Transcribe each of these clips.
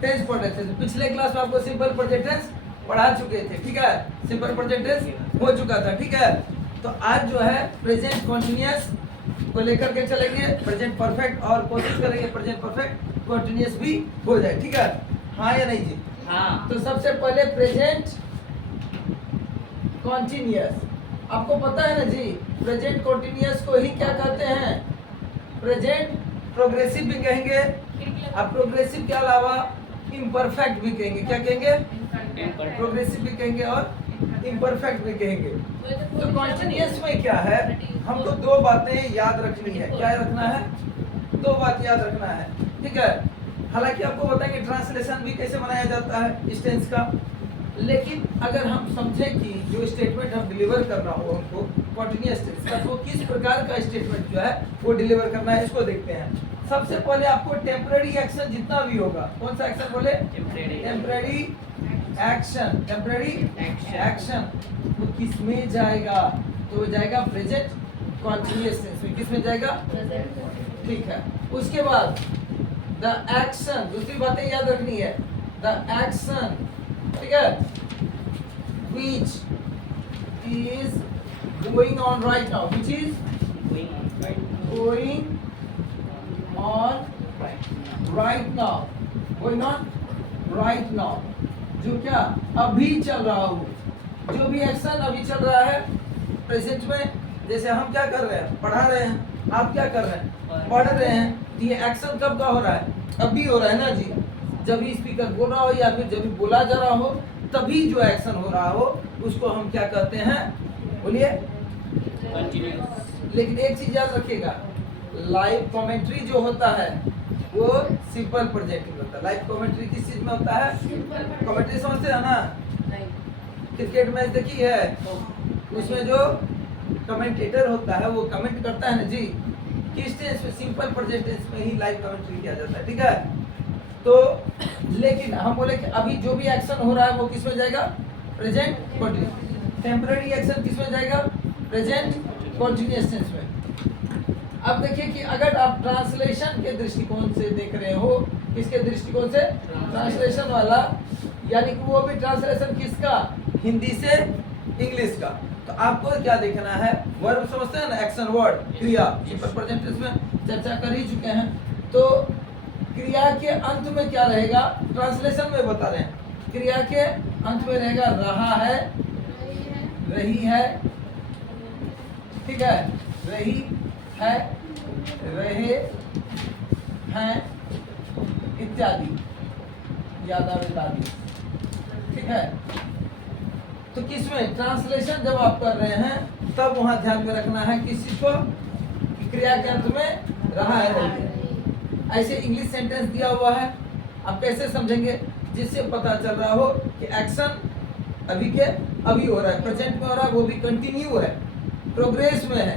Tense पढ़ रहे थे। पिछले क्लास में आपको सिंपल प्रेजेंट टेंस पढ़ा चुके थे, ठीक है, सिंपल प्रेजेंट टेंस हो चुका था, ठीक है। तो आज जो है प्रेजेंट कॉन्टिन्यूअस को लेकर के चलेंगे, प्रेजेंट परफेक्ट, और कोशिश करेंगे प्रेजेंट परफेक्ट कॉन्टिन्यूअस भी हो जाए, ठीक है। हाँ या नहीं जी? हाँ। तो सबसे पहले प्रेजेंट कॉन्टिन्यूअस, आपको पता है ना जी, प्रेजेंट कॉन्टिन्यूअस को ही क्या कहते हैं? प्रेजेंट प्रोग्रेसिव भी कहेंगे, अब प्रोग्रेसिव के अलावा इम्परफेक्ट भी कहेंगे। क्या कहेंगे? प्रोग्रेसिव भी कहेंगे और इम्परफेक्ट भी कहेंगे। तो कॉन्टिन्यूअस में क्या है, हमको दो बातें याद रखनी है। क्या रखना है? दो बात याद रखना है, ठीक है। हालांकि आपको बताएंगे ट्रांसलेशन भी कैसे बनाया जाता है इस टेंस का, लेकिन अगर हम समझें कि जो स्टेटमेंट हम डिलीवर कर रहा हूँ हमको कॉन्टिन्यूअस टेंस का, तो किस प्रकार का स्टेटमेंट जो है वो डिलीवर करना है, इसको देखते हैं। सबसे पहले आपको टेम्पररी एक्शन जितना भी होगा, कौन सा एक्शन बोले? Temporary action. टेम्पररी एक्शन वो किस में जाएगा? तो वो जाएगा प्रेजेंट कॉन्टिन्यूअस टेंस में। किस में जाएगा? ठीक है। उसके बाद द एक्शन, दूसरी बातें याद रखनी है। द एक्शन, ठीक है, which is going on right now, which is going on right now, going on right now, जो क्या अभी चल रहा हो, जो भी एक्शन अभी चल रहा है प्रेजेंट में। जैसे हम क्या कर रहे हैं? पढ़ा रहे हैं। आप क्या कर रहे हैं? पढ़ रहे हैं। तो ये एक्शन कब का हो रहा है? अभी हो रहा है ना जी। जब भी स्पीकर बोल रहा हो या फिर जब भी बोला जा रहा हो, तभी जो एक्शन हो रहा हो उसको हम क्या कहते हैं? बोलिए। लेकिन एक चीज याद रखिएगा, लाइव कमेंट्री जो होता है वो सिंपल प्रेजेंट होता है। लाइव कमेंट्री किस चीज में होता है? कमेंट्री समझते हैं ना? क्रिकेट मैच देखी है, उसमें जो कमेंटेटर होता है वो कमेंट करता है ना जी, किस टेंस में? सिंपल प्रेजेंट टेंस में ही लाइव कमेंट्री किया जाता है, ठीक है। तो लेकिन हम बोले कि अभी जो भी एक्शन हो रहा है वो किस में जाएगा? Present continuous. टेम्पररी एक्शन किस में जाएगा? प्रेजेंट कॉन्टिन्यूअस टेंस में। अब देखिए कि अगर आप ट्रांसलेशन के दृष्टिकोण से देख रहे हो, किसके दृष्टिकोण से? ट्रांसलेशन वाला, यानी कि वो भी ट्रांसलेशन किसका? हिंदी से इंग्लिश का। तो आपको क्या देखना है? वर्ब समझते हैं ना, एक्शन वर्ड, क्रिया, सिंपल प्रेजेंट टेंस में चर्चा कर ही चुके हैं। तो क्रिया के अंत में क्या रहेगा? ट्रांसलेशन में बता रहे हैं, क्रिया के अंत में रहेगा रहा है, रही है, ठीक है, रही है, रहे हैं इत्यादि, यादावतादि, ठीक है। तो किसमें? ट्रांसलेशन जब आप कर रहे हैं तब वहां ध्यान में रखना है किस चीज को? क्रिया के अंत में रहा है, रही है। ऐसे इंग्लिश सेंटेंस दिया हुआ है, आप कैसे समझेंगे? जिससे पता चल रहा हो कि एक्शन अभी के अभी हो रहा है, प्रेजेंट में हो रहा है, वो भी कंटिन्यू है, प्रोग्रेस में है,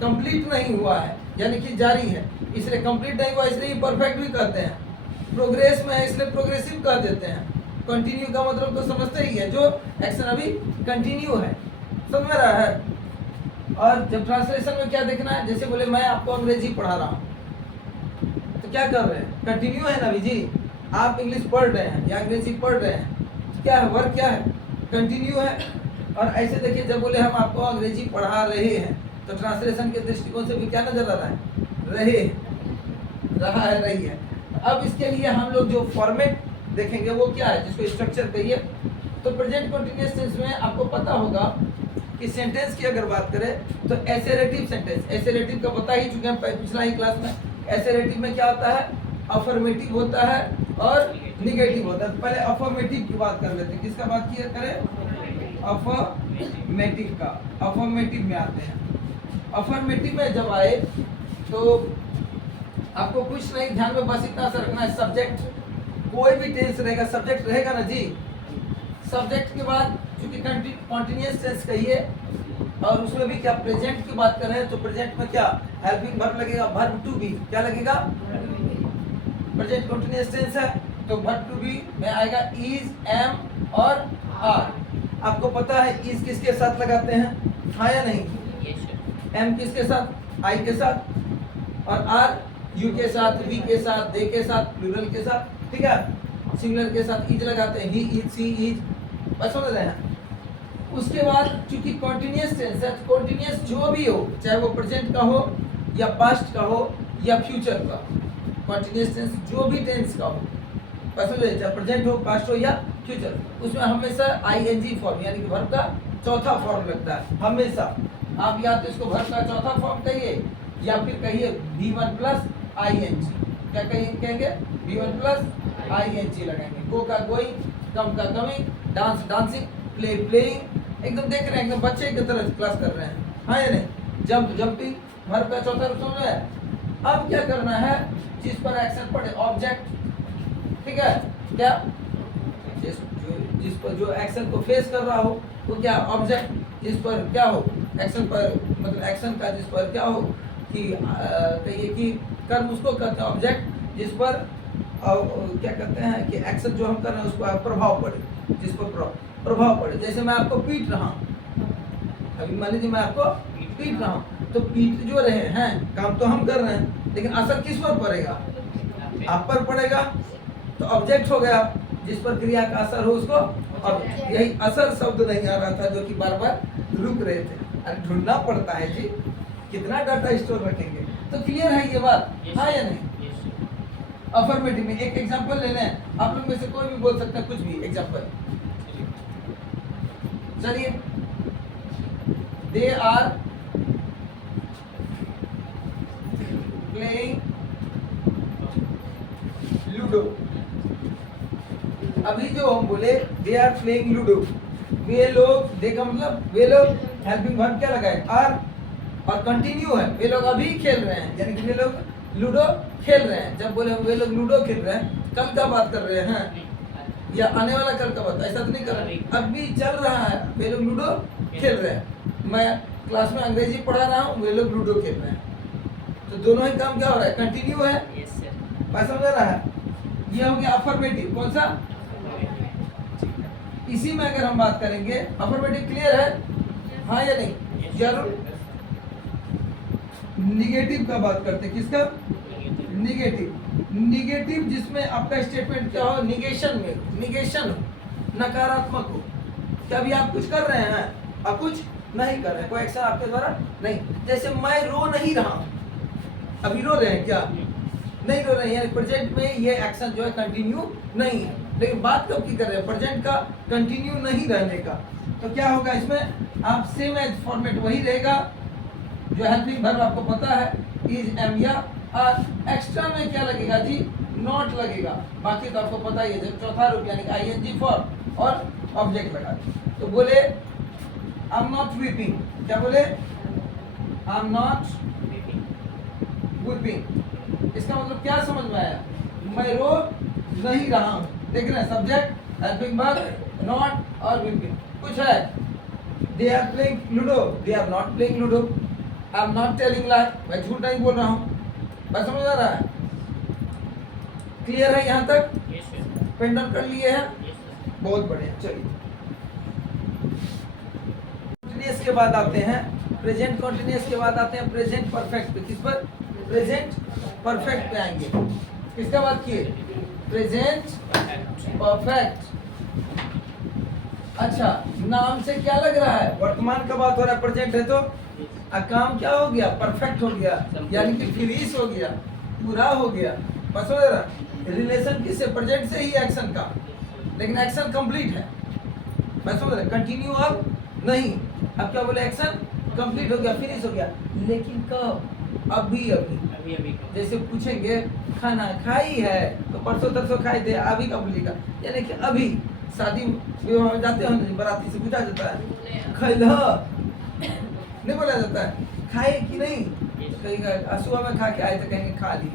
कंप्लीट नहीं हुआ है, यानी कि जारी है। इसलिए कंप्लीट नहीं हुआ इसलिए परफेक्ट भी कहते हैं, प्रोग्रेस में है इसलिए प्रोग्रेसिव कह देते हैं। कंटिन्यू का मतलब तो समझते ही है, जो एक्शन अभी कंटिन्यू है, समझ में रहा है। और जब ट्रांसलेशन में क्या देखना है? जैसे बोले मैं आपको अंग्रेजी पढ़ा रहा हूँ, तो क्या कर रहे हैं? कंटिन्यू है ना अभी जी, आप इंग्लिश पढ़ रहे हैं या अंग्रेजी पढ़ रहे हैं, तो क्या है? वर्क क्या है? कंटिन्यू है। और ऐसे देखिए, जब बोले हम आपको अंग्रेजी पढ़ा रहे हैं, तो ट्रांसलेशन के दृष्टिकोण से भी क्या नजर आ रहा है? रहे, रहा है, रही है। अब इसके लिए हम लोग जो फॉर्मेट देखेंगे वो क्या है, जिसको स्ट्रक्चर कहिए। तो प्रेजेंट कंटिन्यूअस टेंस में आपको पता होगा कि सेंटेंस की अगर बात करें तो एसेरेटिव सेंटेंस, एसेरेटिव का बता ही चुके हैं पिछला ही क्लास में। एसेरेटिव में क्या होता है? अफर्मेटिव होता है और निगेटिव होता है। तो पहले अफर्मेटिव की बात कर लेते हैं। किसका बात किया करें? अफर्मेटिव का। अफर्मेटिव में आते हैं। अफर्मेटिव में जब आए तो आपको कुछ नहीं, ध्यान में बस इतना सा रखना है, सब्जेक्ट, कोई भी टेंस रहेगा सब्जेक्ट रहेगा ना जी। सब्जेक्ट के बाद क्योंकि कंटिन्यूअस टेंस कहिए और उसमें भी क्या प्रेजेंट की बात कर रहे हैं, तो प्रेजेंट में क्या हेल्पिंग वर्ब लगेगा, वर्ब टू बी। क्या लगेगा? प्रेजेंट कंटिन्यूअस टेंस है तो वर्ब टू बी में आएगा इज, एम और आर। आपको पता है इज किसके साथ लगाते हैं, हाँ या नहीं? एम किसके साथ? आई के साथ। और आर यू के साथ, वी के साथ, दे के साथ, प्लूरल के साथ, ठीक है। सिंगुलर के साथ इज लगाते हैं, ही इज, सी इज, बस समझ रहे हैं। उसके बाद चूंकि कॉन्टिन्यूअस टेंस है, कॉन्टिन्यूअस जो भी हो, चाहे वो प्रेजेंट का हो या पास्ट का हो या फ्यूचर का, कॉन्टिन्यूअस टेंस जो भी टेंस का हो, बस समझ रहे, चाहे प्रेजेंट हो, पास्ट हो या फ्यूचर, उसमें हमेशा आईएनजी फॉर्म यानी कि वर्ब का चौथा फॉर्म लगता है हमेशा। आप या तो इसको वर्ब का चौथा फॉर्म कहिए या फिर कहिए V1 प्लस आईएनजी। क्या कहेंगे? V1 प्लस आईएनजी लगाएंगे। गो का गोइंग, कम का coming, dance dancing, play playing, एकदम देख रहे हैं, एकदम बच्चे की तरह क्लास कर रहे हैं, हाँ या नहीं? जंप जंपिंग, वर्ब का चौथा रूप समझ है। अब क्या करना है, जिस पर एक्शन पड़े ऑब्जेक्ट, ठीक है, क्या जिस पर जो एक्शन को फेस कर रहा हो वो क्या ऑब्जेक्ट, जिस पर क्या हो एक्शन पर, मतलब एक्शन का जिस पर क्या हो कि कहिए कि कर्म उसको कहते हैं ऑब्जेक्ट, जिस पर क्या कहते हैं कि एक्शन जो हम कर रहे हैं उस पर प्रभाव पड़े, जिस पर प्रभाव पड़े। जैसे मैं आपको पीट रहा हूँ, अभी मान लीजिए मैं आपको पीट रहा हूँ, तो पीट जो रहे हैं, काम तो हम कर रहे हैं, लेकिन असर किस पर पड़ेगा? आप पर पड़ेगा, तो ऑब्जेक्ट हो गया, जिस पर क्रिया का असर हो उसको। अब यही असर शब्द नहीं आ रहा था जो कि बार बार रुक रहे थे, अरे ढूंढना पड़ता है जी, कितना डाटा स्टोर रखेंगे। तो क्लियर है ये बात, हाँ या नहीं? अफर्मेटिव में एक एग्जांपल ले लें, आप लोग में से कोई भी बोल सकता है कुछ भी एग्जांपल। चलिए, दे आर प्लेइंग लूडो। अभी जो हम बोले दे आर प्लेइंग लूडो, वे लोग, देखा मतलब वे लोग, हेल्पिंग वर्ब क्या लगाए? आर, और कंटिन्यू है, वे लोग अभी खेल रहे हैं, यानी कि वे लोग लूडो खेल रहे हैं। जब बोले वे लोग लूडो खेल रहे हैं, कल का बात कर रहे हैं या आने वाला कल का बात, ऐसा तो नहीं कर रहे, अभी चल रहा है, वे लोग लूडो खेल रहे हैं। मैं क्लास में अंग्रेजी पढ़ा रहा हूँ, वे लोग लूडो खेल रहे हैं, तो दोनों ही काम क्या हो रहा है? कंटिन्यू है, मैं समझ रहा है। ये हो गया अफर्मेटिव, कौन सा? इसी में अगर हम बात करेंगे, अफर्मेटिव क्लियर है, हाँ या नहीं? जरूर। निगेटिव का बात करते हैं, किसका? निगेटिव। निगेटिव जिसमें आपका स्टेटमेंट क्या हो? निगेशन में, निगेशन हो, नकारात्मक हो, क्या अभी आप कुछ कर रहे हैं, आप कुछ नहीं कर रहे हैं, कोई एक्शन आपके द्वारा नहीं। जैसे मैं रो नहीं रहा हूं, अभी रो रहे हैं क्या? नहीं रो रहे हैं, प्रेजेंट में ये एक्शन जो है कंटिन्यू नहीं है, लेकिन बात कब की कर रहे हैं? प्रेजेंट का कंटिन्यू नहीं रहने का। तो क्या होगा इसमें? आप सेम एज फॉर्मेट वही रहेगा, जो हेल्पिंग वर्ब आपको पता है, इज, एम या आर। एक्स्ट्रा में क्या लगेगा जी? नॉट लगेगा, बाकी तो आपको पता ही है, जब चौथा रूप यानी आईएनजी फॉर्म और ऑब्जेक्ट लगा। तो बोले आई एम नॉट वीपिंग, क्या बोले? आई एम नॉट वीपिंग। इसका मतलब क्या समझ में आया? मैं रो नहीं रहा हूँ, देख रहे हैं, सब्जेक्ट, हेल्पिंग वर्ब, नॉट और वीपिंग। कुछ है? They are playing ludo, they are not playing ludo. I am not telling lie, मैं झूठ नहीं बोल रहा हूँ, बस समझ आ रहा है? क्लियर है यहाँ तक? पेन डाउन कर लिए हैं? बहुत बढ़िया। चलिए, कंटिन्यूअस के बाद आते हैं प्रेजेंट, कंटिन्यूअस के बाद आते हैं प्रेजेंट परफेक्ट पे। किस पर? प्रेजेंट परफेक्ट पे आएंगे। किसका बात किए? Present perfect. अच्छा, नाम से क्या लग रहा है? वर्तमान का बात हो रहा है, प्रेजेंट है तो काम क्या हो गया? परफेक्ट हो गया, यानी कि फिनिश हो गया, पूरा हो गया। बस हो रहा, रिलेशन किससे? प्रेजेंट से ही एक्शन का, लेकिन एक्शन कंप्लीट है। बस हो रहा, कंटिन्यू अब नहीं, अब क्या बोले? एक्शन कंप्लीट हो गया, फिनिश हो गया, लेकिन कब? अभी अभी। जैसे पूछेंगे खाना खाई है, तो परसों तरसों खाई थे, अभी का बोलेगा, यानी कि अभी। शादी विवाह में जाते हैं, बराती से पूछा जाता है खैला, नहीं बोला जाता है खाए कि नहीं, कहीं सुबह में खा के आए तो कहेंगे खा ली,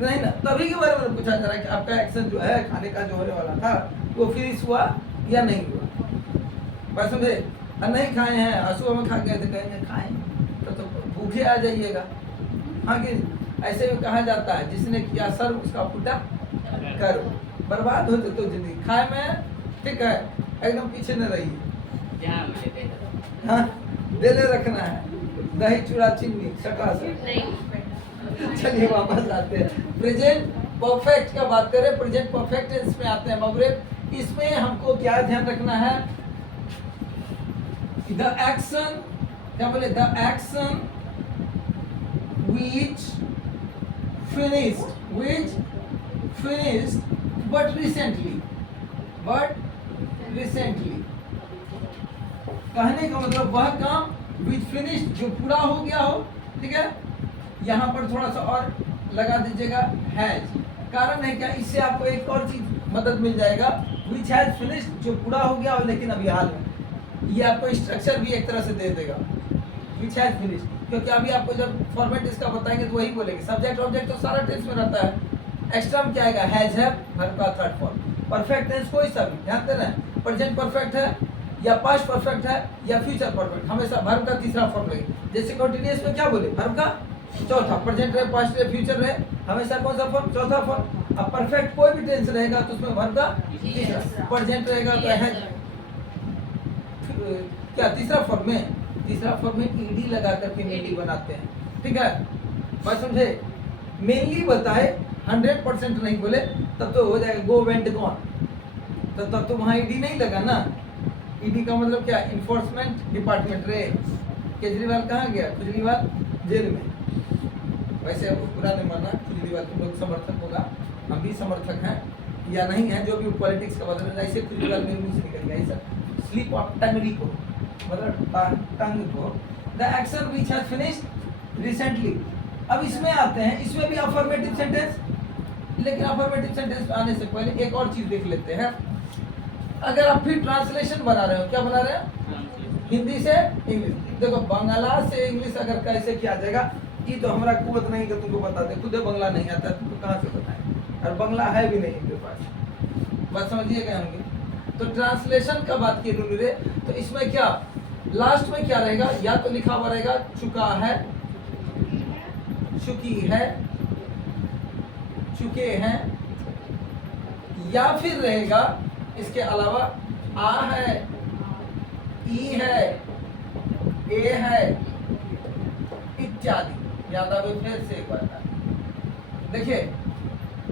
नहीं ना, तभी के बारे में पूछा जा रहा है कि आपका एक्शन जो है खाने का जो होने वाला था वो फिनिश हुआ या नहीं हुआ। बस समझे? नहीं खाए हैं, सुबह में खा गए तो कहेंगे खाए, तो भूखे आ जाइएगा। हाँ कि ऐसे भी कहा जाता है, जिसने किया सर्व उसका फूटा कर, बर्बाद होते तो जिंदगी। खाए में ठीक है, एकदम पीछे न रहिए, हाँ देने रखना है, दही चूड़ा चीनी सटा से। चलिए वापस आते हैं, प्रेजेंट परफेक्ट का बात करें, प्रेजेंट परफेक्ट टेंस में आते हैं बाबूरे। इसमें हमको क्या ध्यान रखना है, द एक्शन, क्या बोले, the action which finished but recently, कहने का मतलब वह काम which finished जो पूरा हो गया हो, ठीक है। यहाँ पर थोड़ा सा और लगा दीजिएगा has, कारण है क्या, इससे आपको एक और चीज मदद मिल जाएगा, which has finished जो पूरा हो गया हो लेकिन अभी हाल में, ये आपको स्ट्रक्चर भी एक तरह से दे देगा which has finished, क्योंकि अभी आपको जब फॉर्मेट इसका बताएंगे तो वही बोलेंगे। सब्जेक्ट ऑब्जेक्ट तो सारा टेंस में रहता है, एक्स्ट्रा में क्या आएगा, हैज है, वर्ब का थर्ड फॉर्म। परफेक्ट टेंस कोई सा भी ध्यान देना है, प्रेजेंट परफेक्ट है या पास्ट परफेक्ट है या फ्यूचर परफेक्ट, हमेशा वर्ब का तीसरा फॉर्म लगेगा। जैसे कंटीन्यूअस में क्या बोले, वर्ब का चौथा, प्रेजेंट रहे, पास्ट रहे, फ्यूचर रहे, हमेशा कौन सा फॉर्म, चौथा फॉर्म। अब परफेक्ट कोई भी टेंस रहेगा तो उसमें वर्ब का तीसरा, प्रेजेंट रहेगा तो हैज, क्या तीसरा फॉर्म में ईडी लगा करके मेनली बनाते हैं, ठीक है, बात समझे। मेनली बताए, 100% नहीं बोले तब तो हो जाएगा गो वेंट गॉन, तो तब तो वहाँ ईडी नहीं लगा ना। ईडी का मतलब क्या, इन्फोर्समेंट डिपार्टमेंट रे, केजरीवाल कहाँ गया, केजरीवाल जेल में। वैसे अब बुरा नहीं मानना, केजरीवाल के लोग समर्थक होगा, हम भी समर्थक हैं या नहीं है, जो भी पॉलिटिक्स का बदल ऐसे केजरीवाल में मुंह से निकल गया, ऐसा स्लिप ऑफ टंग को, मतलब टंग को, the action which has finished recently. अब इसमें आते हैं, इसमें भी अफर्मेटिव सेंटेंस, लेकिन अफर्मेटिव सेंटेंस आने से पहले एक और चीज देख लेते हैं। अगर आप फिर ट्रांसलेशन बना रहे हो, क्या बना रहे हैं, हिंदी से इंग्लिश, देखो बांग्ला से इंग्लिश अगर कैसे किया जाएगा, ये तो हमारा कुवत नहीं कि तुमको बता दे, खुद बांग्ला नहीं आता तुमको कहाँ से बताएं, और बांग्ला है भी नहीं इनके पास, बात समझिए क्या होंगे। तो ट्रांसलेशन का बात की रे, तो इसमें क्या लास्ट में क्या रहेगा, या तो लिखा हुआ रहेगा चुका है, चुकी है, चुके हैं, या फिर रहेगा इसके अलावा आ है, ई है, ए है इत्यादि। याद आवे फिर से एक बार देखिए,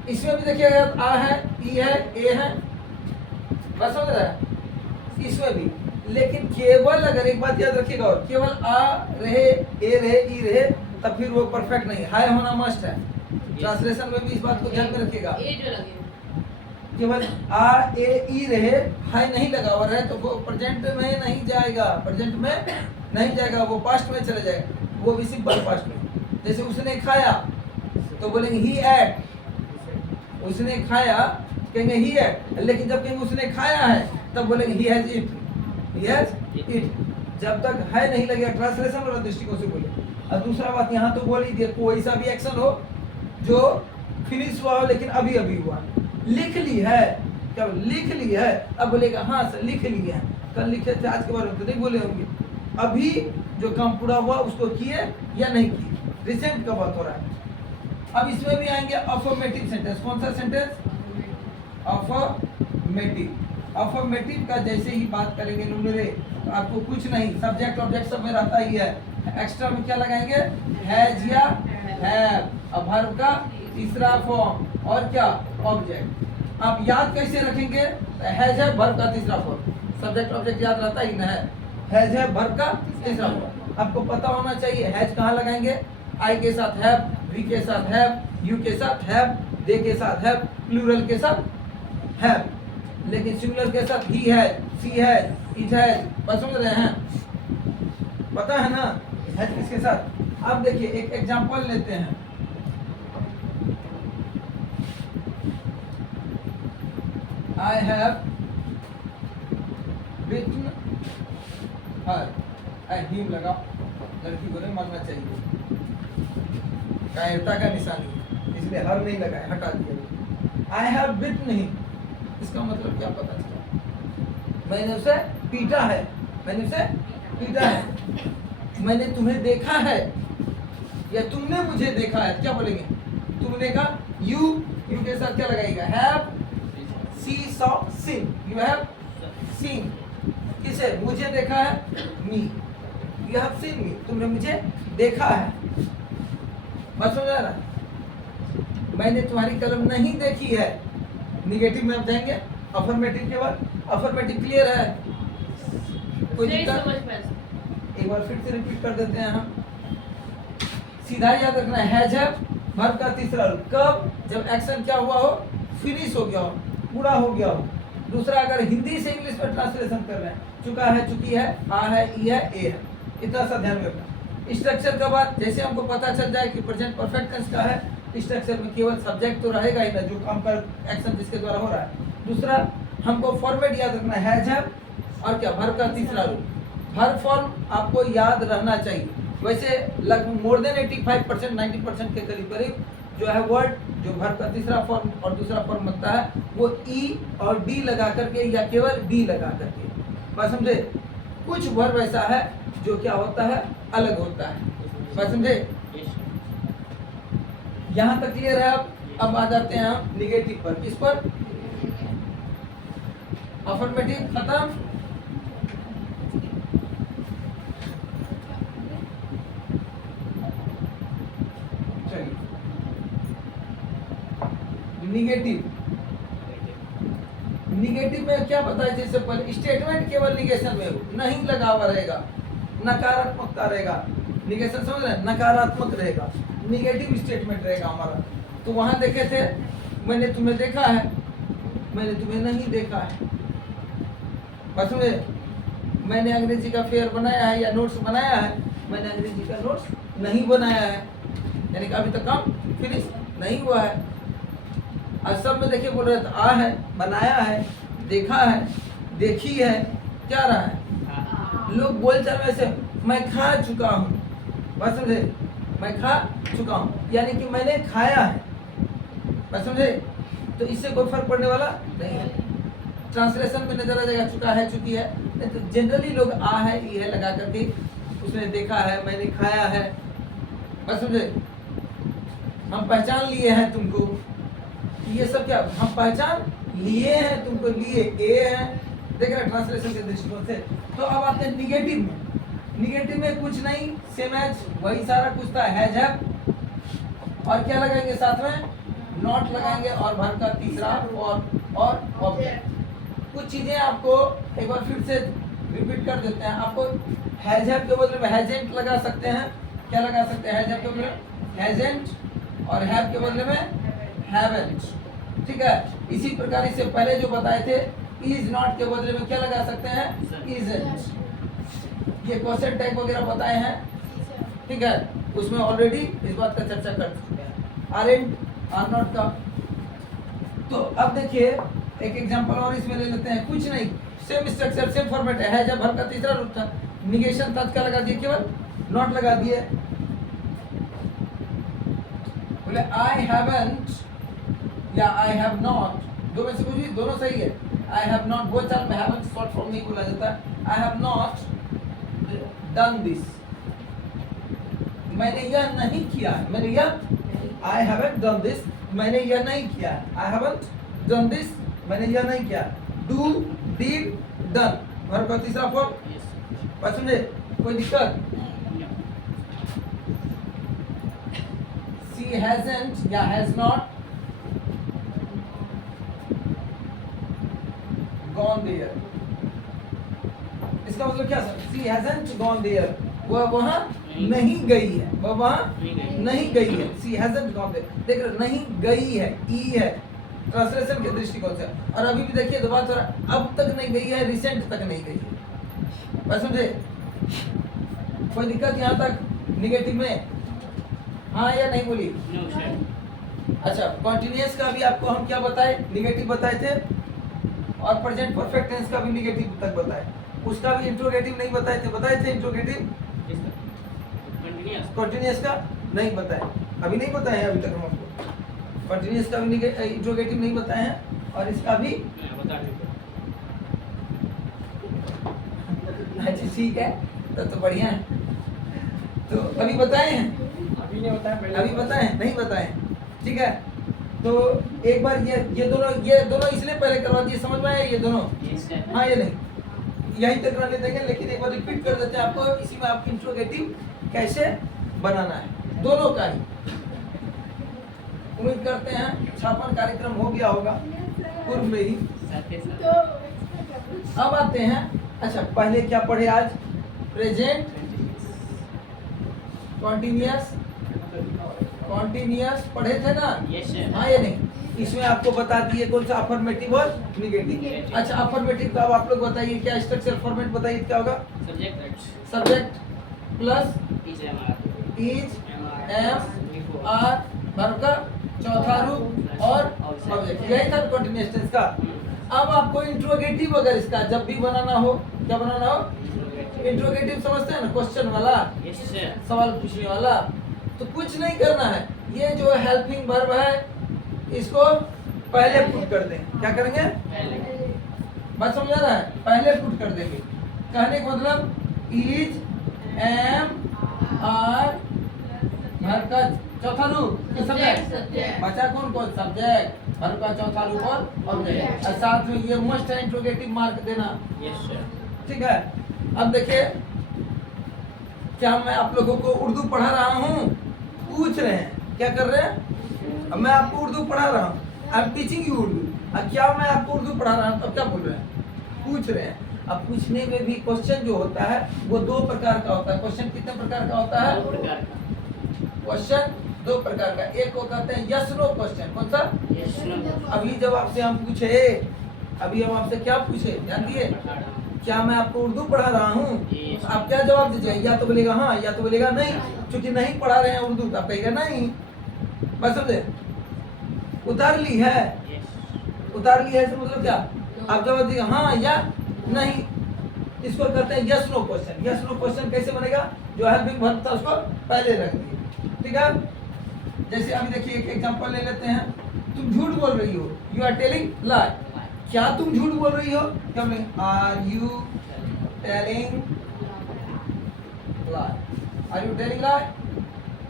इसमें भी देखिएगा आ है, ई है, ए है, बस समझ रहा है, इसमें भी। लेकिन केवल अगर एक बात याद रखिएगा, और केवल आ रहे, ए रहे, ई रहे, तब फिर वो परफेक्ट नहीं, हाय होना मस्ट है। ट्रांसलेशन में भी इस बात को ध्यान में रखिएगा, केवल आ ए ई रहे, हाय नहीं लगा हुआ रहे, तो वो प्रेजेंट में नहीं जाएगा, प्रेजेंट में नहीं जाएगा, वो पास्ट में चले जाएगा, वो भी सिंपल पास्ट में। जैसे उसने खाया तो बोलेंगे ही एट, उसने खाया कहेंगे ही एट, लेकिन जब कहेंगे उसने खाया है तब बोलेंगे he has it, he has it. जब तक है नहीं लगेगा, ट्रांसलेशन वाला दृष्टिकोण से बोले। और दूसरा बात यहाँ तो बोल ही दिया, कोई सा भी एक्शन हो जो फिनिश हुआ हो लेकिन अभी अभी हुआ, लिख ली है, क्या लिख ली है, अब बोलेगा हाँ सर लिख ली है, कल लिखे थे आज के बारे में तो नहीं बोले होंगे, अभी जो काम पूरा हुआ उसको किए या नहीं किए, रिसेंट का बात हो रहा है। अब इसमें भी आएंगे अफर्मेटिव सेंटेंस, कौन सा सेंटेंस, अफर्मेटिव। अफर्मेटिव का जैसे ही बात करेंगे नुमरे, तो आपको कुछ नहीं, सब्जेक्ट ऑब्जेक्ट सब में रहता ही है, एक्स्ट्रा में क्या लगाएंगे, हैज या हैव, अब वर्ब का तीसरा फॉर्म और क्या ऑब्जेक्ट। आप याद कैसे रखेंगे, हैज है वर्ब का तीसरा फॉर्म, सब्जेक्ट ऑब्जेक्ट याद रहता ही ना है, हैज है वर्ब का तीसरा फॉर्म। आपको पता होना चाहिए हैज कहाँ लगाएंगे, आई के साथ हैव, वी के साथ हैव, यू के साथ हैव, दे के साथ हैव, प्लूरल के साथ हैव, लेकिन सिंगुलर के साथ ही है, सी है, इट है, बस समझ रहे हैं, पता है ना हैज किसके साथ। अब देखिए एक एग्जांपल लेते हैं, I have written her, him लगा, लड़की को नहीं मानना चाहिए, कायरता का निशानी है, इसलिए हर नहीं लगा, हटा दिया। I have beaten him, इसका मतलब क्या पता चला, मैंने उसे पीटा है, मैंने उसे पीटा है। मैंने तुम्हें देखा है या तुमने मुझे देखा है, क्या बोलेंगे, तुमने का यू, यू के साथ क्या लगाएगा, have, see saw seen, you have seen, किसे, मुझे देखा है, me, you have seen me, तुमने मुझे देखा है, बस समझ रहा है। मैंने तुम्हारी कलम नहीं देखी है, निगेटिव में आप जाएंगे अफर्मेटिव के बाद। अफर्मेटिव क्लियर है, कोई दिक्कत? एक बार फिर से रिपीट कर देते हैं हम। सीधा याद रखना है जब वर्ब का तीसरा रूप, कब? जब एक्शन क्या हुआ हो, फिनिश हो गया हो, पूरा हो गया हो। दूसरा, अगर हिंदी से इंग्लिश में ट्रांसलेशन कर रहे हैं, चुका है, चुकी है, आ है, ई है, ए है, इतना सा ध्यान रखना। स्ट्रक्चर का बात, जैसे हमको पता चल जाए कि प्रेजेंट परफेक्ट टेंस का है, स्ट्रक्चर में केवल सब्जेक्ट तो रहेगा ही ना, जो काम का एक्शन जिसके द्वारा हो रहा है। दूसरा, हमको फॉर्मेट याद रखना है जब, और क्या? वर्ब का तीसरा रूप। हर फॉर्म आपको याद रहना चाहिए। वैसे लगभग मोर देन 85% 90% के करीब जो है वर्ड, जो वर्ब का तीसरा फॉर्म और दूसरा फॉर्म बनता है, वो ई और डी लगा करके या केवल डी लगा करके, बस समझे। कुछ वर्ब ऐसा है जो क्या होता है, अलग होता है, बस समझे। यहाँ तक क्लियर है? अब आ जाते हैं हम निगेटिव पर। किस पर? अफर्मेटिव खत्म। चलिए निगेटिव। निगेटिव में क्या बताया? जैसे पर स्टेटमेंट केवल निगेशन में हो, नहीं लगा हुआ रहेगा, नकारात्मकता रहेगा। निगेशन समझ रहे हैं? नकारात्मक रहेगा, निगेटिव स्टेटमेंट रहेगा हमारा। तो वहां देखे थे, मैंने तुम्हें देखा है, मैंने तुम्हें नहीं देखा है, बस समझे। मैंने अंग्रेजी का फेयर बनाया है या नोट्स बनाया है, मैंने अंग्रेजी का नोट्स नहीं बनाया है, यानी कि अभी तक काम फिनिश नहीं हुआ है। आज सब में देखिए बोल रहे थे, आ है, बनाया है, देखा है, देखी है, क्या रहा है? लोग बोल चाल वैसे, मैं खा चुका हूँ, बस समझे, मैं खा चुका हूँ, यानी कि मैंने खाया है, बस समझे। तो इससे कोई फर्क पड़ने वाला नहीं है। ट्रांसलेशन में नजर आ जाएगा चुका है, चुकी है। नहीं तो जनरली लोग आ है, ई है लगा करके, उसने देखा है, मैंने खाया है, बस समझे। हम पहचान लिए हैं तुमको, ये सब क्या? हम पहचान लिए हैं तुमको, लिए ए है, देख रहे ट्रांसलेशन के दृष्टिकोण से। तो अब आते हैं निगेटिव में। निगेटिव में कुछ नहीं, सेम एज वही सारा कुछ था, है जब, और क्या लगाएंगे साथ में? नॉट लगाएंगे, और वर्ब का तीसरा और ऑब्जेक्ट। कुछ चीजें आपको एक बार फिर से रिपीट कर देते हैं। आपको हैजब के बदले में हैजेंट लगा सकते हैं। क्या लगा सकते हैं? हैजब के बदले में हैजेंट, और हैव के बदले में हैवेंट, ठीक है। इसी प्रकार इससे पहले जो बताए थे, इज नॉट के बदले में क्या लगा सकते हैं? इजंट। ये क्वेश्चन टैग वगैरह बताए हैं, ठीक है, उसमें ऑलरेडी इस बात का चर्चा कर चुके हैं, आरएंट, आर नॉट का। तो अब देखिए एक एग्जांपल और इसमें ले लेते हैं। कुछ नहीं, सेम स्ट्रक्चर, सेम फॉर्मेट है जब वर्ब का तीसरा रूप था, निगेशन था, क्या लगा दिए? केवल नॉट लगा दिए। बोले आई हैवंट या आई हैव नॉट, दो में से कुछ भी, दोनों सही है। आई हैव नॉट, वो चाल में हैवंट शॉर्ट फॉर्म नहीं बोला जाता। I have not done this, मैंने यह नहीं किया है, मैंने यह, आई हैवंट डन दिस, मैंने यह नहीं किया। आई हैवंट डन दिस, मैंने यह नहीं किया। डू, डिड, डन, वर्ब का तीसरा फॉर्म, बस समझे, कोई दिक्कत? शी हैजंट या हैज नॉट गॉन देयर, इसका मतलब क्या sir? She hasn't gone there, वह वहां नहीं गई है, वह वहां नहीं गई है। शी हैजंट गॉन देयर, देख रहे, नहीं गई है, ई है ट्रांसलेशन के दृष्टिकोण से। और अभी भी देखिए, दोबारा थोड़ा, अब तक नहीं गई है, रिसेंट तक नहीं गई है, बस समझे। कोई दिक्कत यहाँ तक निगेटिव में? हाँ या नहीं बोली? अच्छा, कॉन्टिन्यूअस का भी आपको हम क्या बताए? निगेटिव बताए थे, और प्रेजेंट परफेक्ट टेंस का भी निगेटिव तक बताए। उसका भी इंट्रोगेटिव नहीं बताए थे इंट्रोगेटिव, कॉन्टिन्यूअस का नहीं बताए, अभी नहीं बताए हैं, अभी तक हम आपको कॉन्टिन्यूअस का भी इंट्रोगेटिव नहीं बताए हैं, और इसका भी अच्छा ठीक है, तो बढ़िया है। तो अभी बताए हैं? अभी नहीं बताया, अभी बताए हैं? नहीं बताए हैं, ठीक है। तो एक बार ये दोनों इसलिए पहले करवा दिए, समझ में आया ये दोनों? हाँ या नहीं? यही तक रहने देंगे, लेकिन एक बार रिपीट कर देते हैं आपको, इसी में आपको इंट्रोगेटिव कैसे बनाना है, दोनों का ही। उम्मीद करते हैं छापन कार्यक्रम हो गया होगा पूर्व में ही। अब आते हैं, अच्छा पहले क्या पढ़े आज? प्रेजेंट कॉन्टिन्यूअस पढ़े थे ना? हाँ या नहीं? इसमें आपको बता दिए कौन सा अफर्मेटिव और निगेटिव। अच्छा अफर्मेटिव का अब आप लोग बताइए क्या स्ट्रक्चर फॉर्मेट बताइए क्या होगा? Subject plus is am are verb का चौथा रूप और ऑब्जेक्ट, यही था कंटीन्यूअस टेंस का। अब आपको इंट्रोगेटिव अगर इसका जब भी बनाना हो, क्या बनाना हो? इंट्रोगेटिव समझते हैं ना, क्वेश्चन वाला, सवाल पूछने वाला। तो कुछ नहीं करना है, ये जो हेल्पिंग वर्ब है इसको पहले पुट कर दें। क्या करेंगे? बात समझ आ रहा है? पहले पुट कर देंगे। कहने का मतलब इज एम आर वर्ब का चौथा रूप सब्जेक्ट, बचा कौन कौन? सब्जेक्ट, वर्ब का चौथा रूप और ऑब्जेक्ट, और साथ में ये मस्ट है इंट्रोगेटिव मार्क देना। ठीक है। अब देखिए क्या मैं आप लोगों को उर्दू पढ़ा रहा हूँ? पूछ रहे हैं क्या कर रहे हैं? अब मैं आपको उर्दू पढ़ा रहा हूँ, I am teaching you Urdu. अब क्या मैं आपको उर्दू पढ़ा रहा हूँ तब क्या बोल रहे हैं? पूछ रहे हैं। अब पूछने में भी क्वेश्चन जो होता है वो दो प्रकार का होता है। क्वेश्चन कितने प्रकार का होता है? क्वेश्चन दो प्रकार का। एक को कहते हैं यस नो क्वेश्चन। कौन सा? अभी जब आपसे हम पूछे, अभी हम आपसे क्या पूछे ध्यान दिए? क्या मैं आपको उर्दू पढ़ा रहा हूँ? आप क्या जवाब दीजिए? या तो बोलेगा हाँ या तो बोलेगा नहीं। क्योंकि नहीं पढ़ा रहे हैं उर्दू तो आप कहेगा नहीं। बस समझे? उतार ली है, उतार ली है इसका मतलब क्या? आप जवाब दीजिएगा हाँ या नहीं। इसको कहते हैं yes no question. Yes no question कैसे बनेगा? जो हेल्पिंग वर्ब था उसको पहले रख दिए। ठीक है। जैसे अभी देखिए एक एग्जांपल ले लेते हैं। तुम झूठ बोल रही हो, यू आर टेलिंग लाई। क्या तुम झूठ बोल रही हो? क्या बोलेंगे? Are you telling lie? Are you telling lie?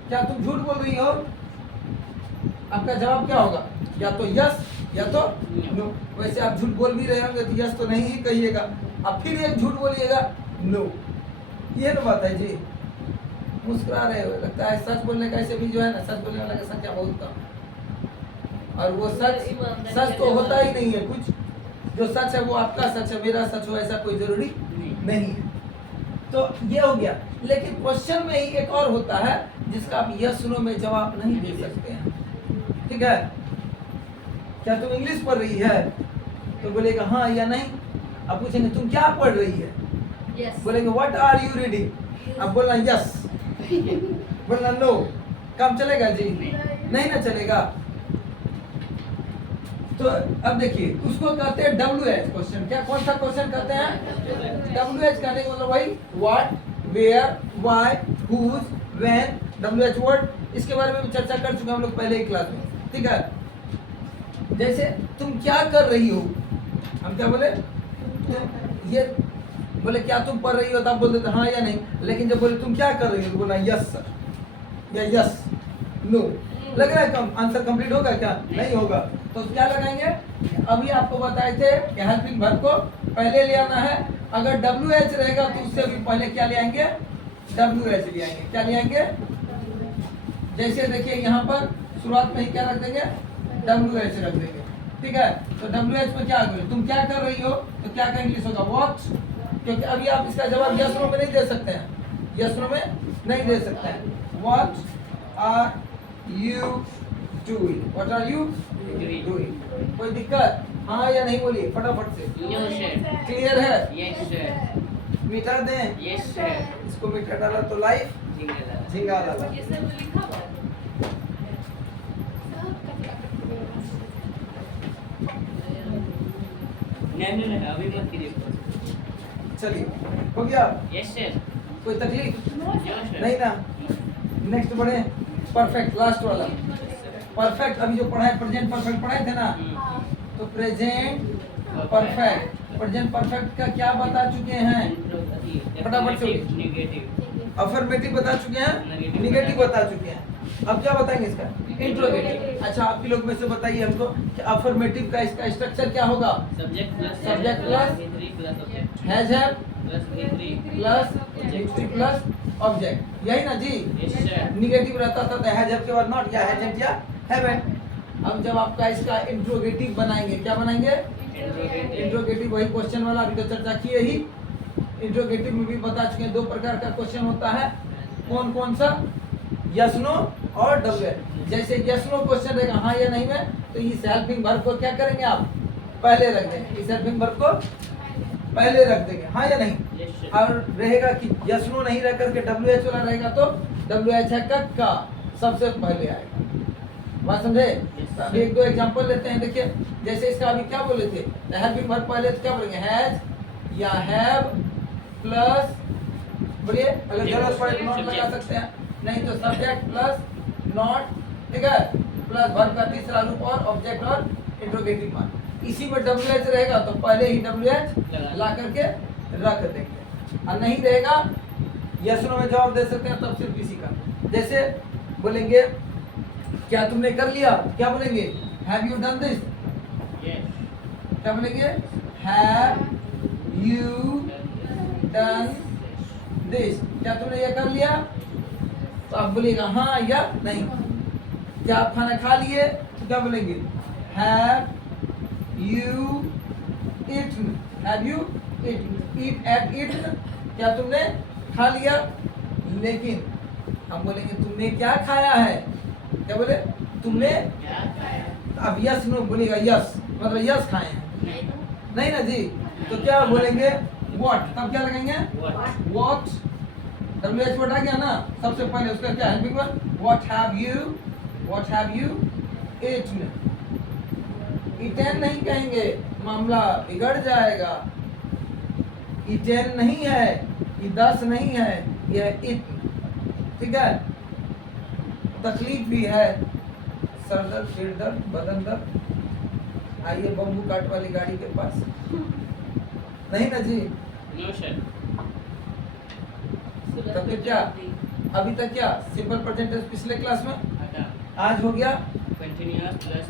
क्या तुम झूठ बोल रही हो? आपका जवाब क्या होगा? या तो यस या तो नो। वैसे आप झूठ बोल भी रहे होंगे तो यस तो नहीं ही कहिएगा, अब फिर एक झूठ बोलिएगा नो। ये ना बात है जी। मुस्कुरा रहे हो, लगता है सच बोलने का ऐसे भी जो है ना, सच बोलने वाला का संख्या बहुत कम। और वो सच तो होता ही नहीं है। कुछ जो सच है वो आपका सच है, मेरा सच हो ऐसा कोई जरूरी नहीं है। तो ये हो गया। लेकिन क्वेश्चन में ही एक और होता है जिसका आप यस नो में जवाब नहीं दे सकते हैं। ठीक है। क्या तुम इंग्लिश पढ़ रही है? तो बोलेगा हाँ या नहीं। अब पूछेंगे तुम क्या पढ़ रही है? Yes. बोलेंगे व्हाट आर यू रीडिंग? अब बोलना यस, बोलना नो। काम चलेगा जी? नहीं ना चलेगा। तो अब देखिए उसको कहते हैं WH क्वेश्चन। क्या कौन सा क्वेश्चन कहते हैं? WH कहने का मतलब वही what, where, why, whose, when, WH word. इसके बारे में चर्चा कर चुके हम लोग पहले ही क्लास में। ठीक है। जैसे तुम क्या कर रही हो, हम क्या बोले? ये बोले क्या तुम पढ़ रही हो तो आप बोल देते हाँ या नहीं। लेकिन जब बोले तुम क्या कर रही हो तो बोलना यस सर या यस नो। लग रहा है कम आंसर कंप्लीट होगा क्या? नहीं होगा। तो क्या लगाएंगे? अभी आपको बताए थे कि हेल्पिंग वर्ब को पहले ले आना है। अगर WH रहेगा तो उससे भी पहले क्या ले आएंगे? WH ले आएंगे। क्या ले आएंगे? जैसे देखिए यहाँ पर शुरुआत में ही क्या रख देंगे? WH रख देंगे। ठीक है। तो WH में क्या बोले? तुम क्या कर रही हो तो क्या का इंग्लिश होगा? व्हाट। क्योंकि अभी आप इसका जवाब यस नो में नहीं दे सकते हैं, यस नो में नहीं दे सकते हैं। What are you doing? What are you doing? कोई दिक्कत? हाँ या नहीं बोलिए फटाफट से। क्लियर है? मीठा दें? इसको मीठा डाला तो लाइफ झिंगा डाला। नहीं अभी मत कीजिए। चलिए हो गया? Yes sir. कोई तकलीफ नहीं ना? नेक्स्ट बढ़े। परफेक्ट लास्ट वाला परफेक्ट। अभी जो पढ़ाए प्रेजेंट परफेक्ट पढ़ाए थे ना, तो प्रेजेंट परफेक्ट, प्रेजेंट परफेक्ट का क्या बता चुके हैं? फटाफट से। अफर्मेटिव बता चुके हैं, निगेटिव बता चुके हैं। अब क्या बताएंगे इसका? इंट्रोगेटिव। अच्छा आप लोग में से बताइए हमको कि अफर्मेटिव का इसका स्ट्रक्चर क्या होगा? Subject plus has have plus plus object, यही ना जी? Yes sir. निगेटिव रहता था हैज हैव के बाद नॉट या हैजंट या हैवंट। अब जब आपका इसका इंट्रोगेटिव बनाएंगे, क्या बनाएंगे? इंट्रोगेटिव, वही क्वेश्चन वाला अभी तो चर्चा किए ही। इंट्रोगेटिव में भी बता चुके हैं 2 प्रकार का क्वेश्चन होता है। कौन कौन सा? यस नो और डब्ल्यू। जैसे यस नो क्वेश्चन रहेगा हाँ या नहीं में, तो इस हेल्पिंग वर्ब को क्या करेंगे आप? पहले रख देंगे। इस हेल्पिंग वर्ब को पहले रख देंगे, हाँ या नहीं? और रहेगा कि यस नो नहीं रह करके डब्ल्यू एच वाला रहेगा तो डब्ल्यू एच है का सबसे पहले आएगा। बात समझे? अभी 1-2 एग्जांपल लेते हैं। देखिए जैसे इसका अभी क्या बोले थे, हेल्पिंग वर्ब पहले तो क्या बोलेंगे? हैज या हैव प्लस, बोलिए अगर जरूरत पड़े तो नॉट लगा सकते हैं, नहीं तो सब्जेक्ट प्लस नॉट, ठीक है, प्लस वर्ब का तीसरा रूप और ऑब्जेक्ट और इंट्रोगेटिव मार्क। इसी में डब्ल्यू एच रहेगा तो पहले ही डब्ल्यू एच ला करके रख देंगे, और नहीं रहेगा यस नो में जवाब दे सकते हैं तब सिर्फ इसी का। जैसे बोलेंगे क्या तुमने कर लिया, क्या बोलेंगे? Have you done this. क्या बोलेंगे? Have you done this. क्या तुमने ये कर लिया? तो आप बोलिएगा हाँ या नहीं। क्या आप खाना खा लिए? तो क्या बोलेंगे? Have you eaten. Have you eaten. Eat ate eaten, क्या तुमने खा लिया? लेकिन हम बोलेंगे तुमने क्या खाया है? क्या बोले? तुमने अब यस नो बोलेगा, यस मतलब यस खाए हैं, नहीं ना जी। तो क्या बोलेंगे? व्हाट। तब क्या लगाएंगे? व्हाट। डब्ल्यू एच वर्ड आ गया ना सबसे पहले, उसका क्या helping verb? What have you eaten. Eaten नहीं कहेंगे, मामला बिगड़ जाएगा। ईटेन नहीं है, ये 10 नहीं है, यह ईट, ठीक है। तकलीफ भी है, सर दर्द, सिर दर्द, बदन दर्द। आइए बम्बू काट वाली गाड़ी के पास, नहीं ना जी। तब फिर क्या अभी तक क्या सिंपल प्रेजेंट टेंस पिछले क्लास में, आज हो गया कंटिन्यूअस प्लस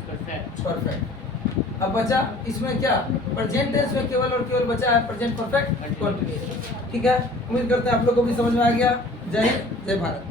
परफेक्ट। अब बचा इसमें क्या? प्रेजेंट टेंस में केवल और केवल बचा है प्रेजेंट परफेक्ट कंटिन्यूअस, ठीक है। उम्मीद करते हैं आप लोगों को भी समझ में आ गया। जय हिंद, जय भारत।